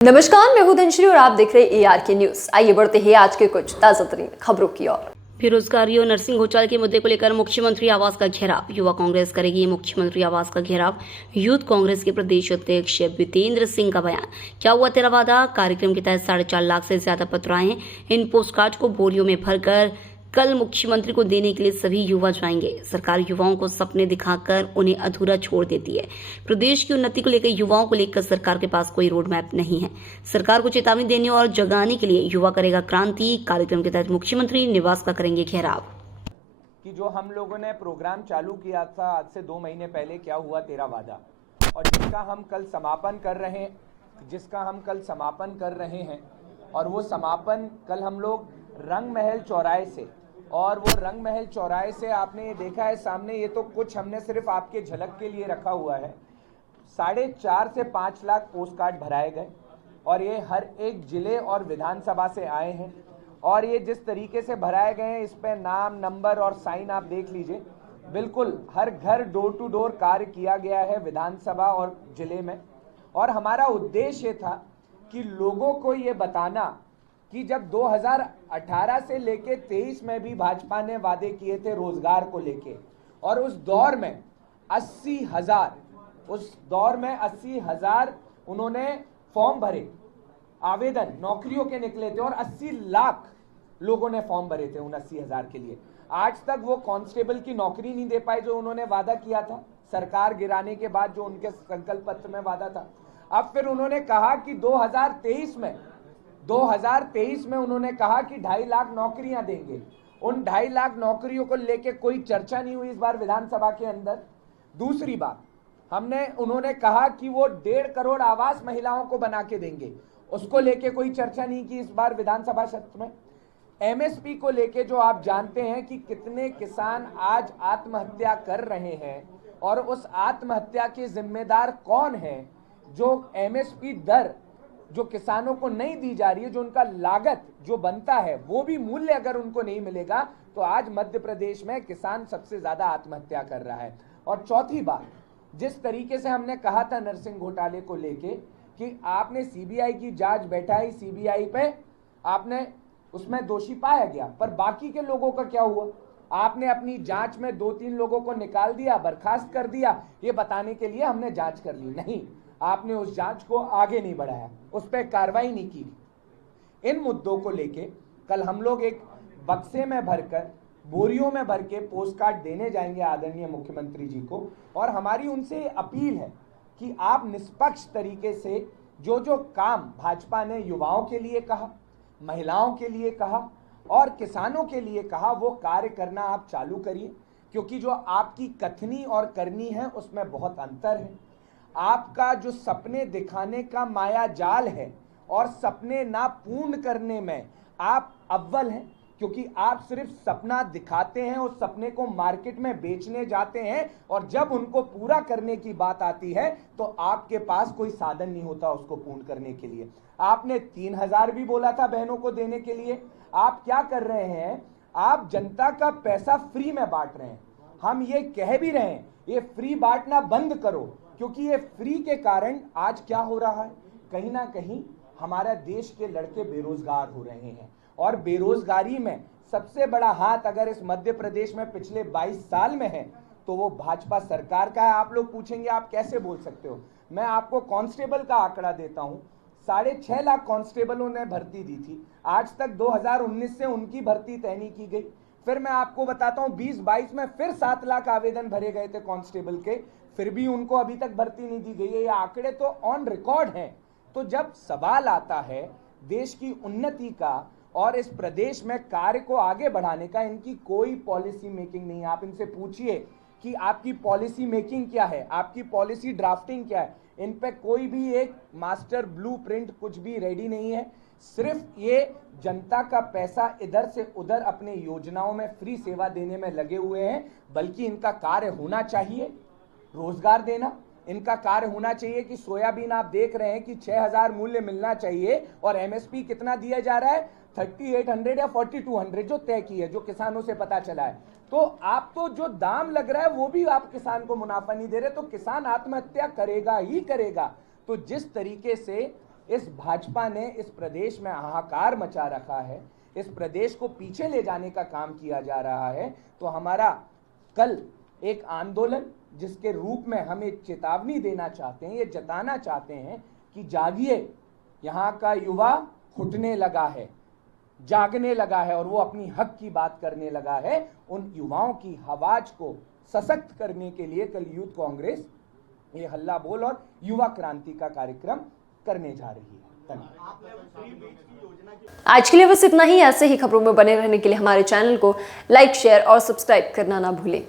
नमस्कार, मैं हूं धनश्री और आप देख रहे हैं ARK न्यूज। आइए बढ़ते हैं आज के कुछ ताजा तरीन खबरों की ओर। बेरोजगारी और नर्सिंग घोटाले के मुद्दे को लेकर मुख्यमंत्री आवास का घेराव। युवा कांग्रेस करेगी मुख्यमंत्री आवास का घेराव। यूथ कांग्रेस के प्रदेश अध्यक्ष वितेंद्र सिंह का बयान। क्या हुआ तेरा वादा कार्यक्रम के तहत 4.5 लाख से ज्यादा पत्र आए हैं। इन पोस्टकार्ड को बोरियों में भरकर कल मुख्यमंत्री को देने के लिए सभी युवा जाएंगे। सरकार युवाओं को सपने दिखाकर उन्हें अधूरा छोड़ देती है। प्रदेश की उन्नति को लेकर युवाओं को लेकर सरकार के पास कोई रोड मैप नहीं है। सरकार को चेतावनी देने और जगाने के लिए युवा करेगा क्रांति कार्यक्रम के तहत मुख्यमंत्री निवास का करेंगे घेराव। कि जो हम लोगों ने प्रोग्राम चालू किया था आज से 2 महीने पहले, क्या हुआ तेरा वादा, और जिसका हम कल समापन कर रहे हैं और वो समापन कल हम लोग रंग महल चौराहे से, और वो रंग महल चौराहे से आपने ये देखा है सामने, ये तो कुछ हमने सिर्फ आपके झलक के लिए रखा हुआ है। 4.5 से 5 लाख पोस्ट कार्ड भराए गए और ये हर एक जिले और विधानसभा से आए हैं। और ये जिस तरीके से भराए गए हैं, इस पे नाम, नंबर और साइन आप देख लीजिए। बिल्कुल हर घर डोर टू डोर कार्य किया गया है विधानसभा और जिले में। और हमारा उद्देश्य था कि लोगों को ये बताना कि जब 2018 से लेके 23 में भी भाजपा ने वादे किए थे रोजगार को लेके, और उस दौर में 80,000 उन्होंने फॉर्म भरे, आवेदन नौकरियों के निकले थे और 80 लाख लोगों ने फॉर्म भरे थे उन 80,000 के लिए। आज तक वो कांस्टेबल की नौकरी नहीं दे पाए जो उन्होंने वादा किया था सरकार गिराने के बाद, जो उनके संकल्प पत्र में वादा था। अब फिर उन्होंने कहा कि 2023 में उन्होंने कहा कि 2.5 लाख नौकरियां देंगे। उन 2.5 लाख नौकरियों को लेके कोई चर्चा नहीं हुई इस बार विधानसभा के अंदर। दूसरी बात, उन्होंने कहा कि वो 1.5 करोड़ आवास महिलाओं को बना के देंगे, उसको लेके कोई चर्चा नहीं की इस बार विधानसभा सत्र में। MSP को लेके जो आप जानते हैं कि कितने किसान आज आत्महत्या कर रहे हैं, और उस आत्महत्या के जिम्मेदार कौन है। जो MSP दर जो किसानों को नहीं दी जा रही है, जो उनका लागत जो बनता है वो भी मूल्य अगर उनको नहीं मिलेगा, तो आज मध्य प्रदेश में किसान सबसे ज्यादा आत्महत्या कर रहा है। और चौथी बात, जिस तरीके से हमने कहा था नर्सिंग घोटाले को लेके कि आपने CBI की जांच बैठाई, CBI पे आपने उसमें दोषी पाया गया, पर बाकी के लोगों का क्या हुआ। आपने अपनी जांच में 2-3 लोगों को निकाल दिया, बर्खास्त कर दिया, ये बताने के लिए हमने जांच कर ली। नहीं, आपने उस जांच को आगे नहीं बढ़ाया, उस पर कार्रवाई नहीं की। इन मुद्दों को लेके कल हम लोग एक बक्से में भरकर, बोरियों में भर के पोस्ट कार्ड देने जाएंगे आदरणीय मुख्यमंत्री जी को। और हमारी उनसे अपील है कि आप निष्पक्ष तरीके से जो जो काम भाजपा ने युवाओं के लिए कहा, महिलाओं के लिए कहा और किसानों के लिए कहा, वो कार्य करना आप चालू करिए। क्योंकि जो आपकी कथनी और करनी है उसमें बहुत अंतर है। आपका जो सपने दिखाने का माया जाल है और सपने ना पूर्ण करने में आप अव्वल हैं, क्योंकि आप सिर्फ सपना दिखाते हैं, उस सपने को मार्केट में बेचने जाते हैं, और जब उनको पूरा करने की बात आती है तो आपके पास कोई साधन नहीं होता उसको पूर्ण करने के लिए। आपने 3,000 भी बोला था बहनों को देने के लिए। आप क्या कर रहे हैं, आप जनता का पैसा फ्री में बांट रहे हैं। हम ये कह भी रहे हैं, ये फ्री बांटना बंद करो, क्योंकि ये फ्री के कारण आज क्या हो रहा है, कहीं ना कहीं हमारा देश के लड़के बेरोजगार हो रहे हैं। और बेरोजगारी में सबसे बड़ा हाथ अगर इस मध्य प्रदेश में पिछले 22 साल में है तो वो भाजपा सरकार का है। आप लोग पूछेंगे आप कैसे बोल सकते हो। मैं आपको कांस्टेबल का आंकड़ा देता हूं। 6.5 लाख कांस्टेबलों ने भर्ती दी थी, आज तक 2019 से उनकी भर्ती तय नहीं की गई। फिर मैं आपको बताता हूं 20-22 में फिर 7 लाख आवेदन भरे गए थे कांस्टेबल के, फिर भी उनको अभी तक भर्ती नहीं दी गई है। ये आंकड़े तो ऑन रिकॉर्ड हैं। तो जब सवाल आता है देश की उन्नति का और इस प्रदेश में कार्य को आगे बढ़ाने का, इनकी कोई पॉलिसी मेकिंग नहीं है। आप इनसे पूछिए कि आपकी पॉलिसी मेकिंग क्या है, आपकी पॉलिसी ड्राफ्टिंग क्या है। इन पे कोई भी एक मास्टर ब्लूप्रिंट कुछ भी रेडी नहीं है। सिर्फ ये जनता का पैसा इधर से उधर अपने योजनाओं में फ्री सेवा देने में लगे हुए हैं। बल्कि इनका कार्य होना चाहिए रोजगार देना। इनका कार्य होना चाहिए कि सोयाबीन आप देख रहे हैं कि 6,000 मूल्य मिलना चाहिए, और MSP कितना दिया जा रहा है, 3800 या 4200 जो तय की है, जो किसानों से पता चला है। तो आप तो जो दाम लग रहा है वो भी आप किसान को मुनाफा नहीं दे रहे, तो किसान आत्महत्या करेगा ही करेगा। तो जिस तरीके से इस भाजपा ने इस प्रदेश में हाहाकार मचा रखा है, इस प्रदेश को पीछे ले जाने का काम किया जा रहा है, तो हमारा कल एक आंदोलन जिसके रूप में हम एक चेतावनी देना चाहते हैं, ये जताना चाहते हैं कि जागिए, यहाँ का युवा घुटने लगा है, जागने लगा है और वो अपनी हक की बात करने लगा है। उन युवाओं की आवाज को सशक्त करने के लिए कल यूथ कांग्रेस ये हल्ला बोल और युवा क्रांति का कार्यक्रम करने जा रही है। आज के लिए बस इतना ही। ऐसे ही खबरों में बने रहने के लिए हमारे चैनल को लाइक, शेयर और सब्सक्राइब करना ना भूलें।